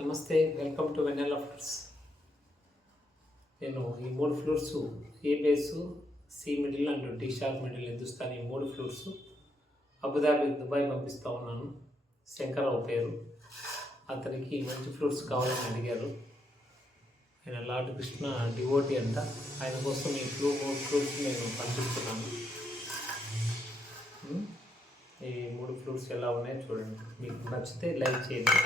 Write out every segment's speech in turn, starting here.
నమస్తే, welcome to వెన్నెల ఫ్రూట్స్. నేను ఈ మూడు fruits A base, C middle and D sharp middle Hindustan ఈ మూడు ఫ్రూట్స్ అబుదాబి దుబాయ్ పంపిస్తూ ఉన్నాను. శంకరరావు పేరు, అతనికి మంచి ఫ్రూట్స్ కావాలని అడిగారు. ఆయన లార్డ్ కృష్ణ డివోటీ అంట. ఆయన కోసం ఈ మూడు ఫ్రూట్స్ నేను పంపిస్తున్నాను. ఈ మూడు ఫ్రూట్స్ ఎలా ఉన్నాయో చూడండి. మీకు నచ్చితే లైక్ చేయండి.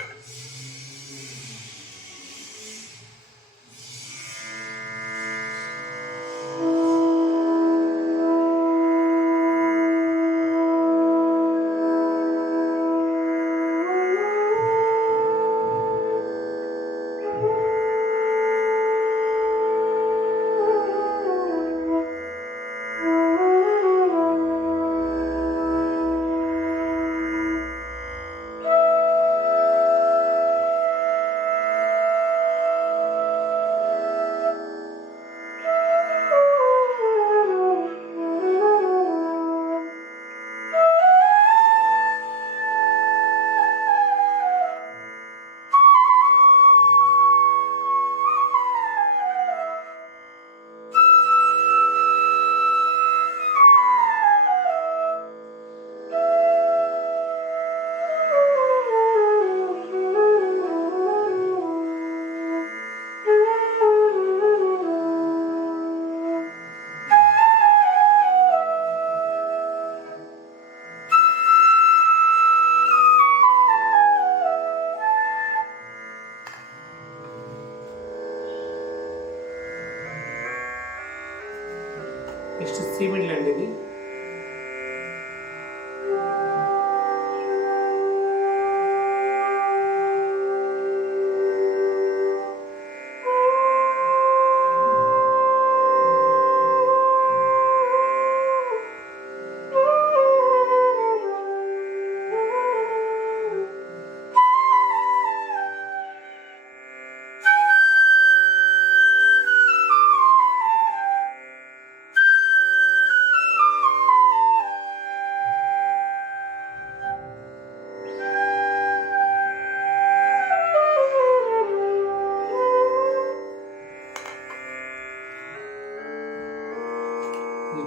నెక్స్ట్ సిమెంట్ అండి. ఇది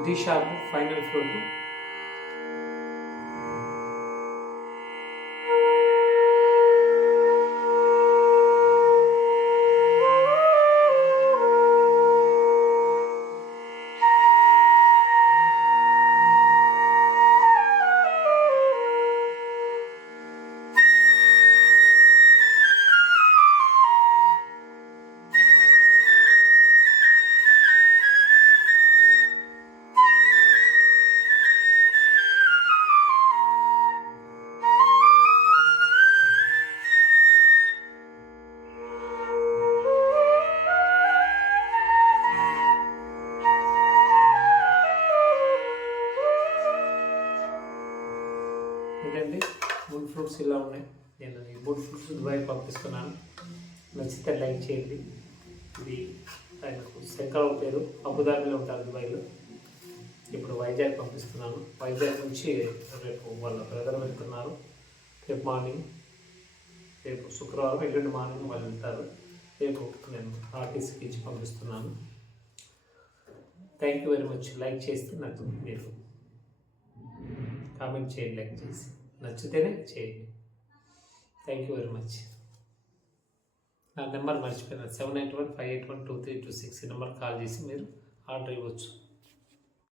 డి షార్ప్ ఫైనల్ ఫ్రూట్. ఇదండి మూడు ఫ్రూట్స్ ఇలా ఉన్నాయి. నేను ఈ మూడు ఫ్రూట్స్ దుబాయ్ పంపిస్తున్నాను. నచ్చితే లైక్ చేయండి. ఇది ఆయనకు శంకరరావు పేరు, అబుదాబిలో ఉంటారు దుబాయ్లో. ఇప్పుడు వైజాగ్ పంపిస్తున్నాను. వైజాగ్ నుంచి రేపు వాళ్ళ బ్రదర్ వెళ్తున్నారు. రేపు మార్నింగ్, రేపు శుక్రవారం, ఎల్లుండి మార్నింగ్ వాళ్ళు వెళ్తారు. రేపు నేను ఆర్టీసీకి ఇచ్చి పంపిస్తున్నాను. Thank you very much. Like చేస్తే నాకు మీరు కామెంట్ చేయండి, లైక్ చేసి నచ్చితేనే చేయండి. Thank you very much. నా నెంబర్ మర్చిపోయినా 791-581-2326 ఈ నెంబర్ కాల్ చేసి మీరు ఆర్డర్ ఇవ్వచ్చు.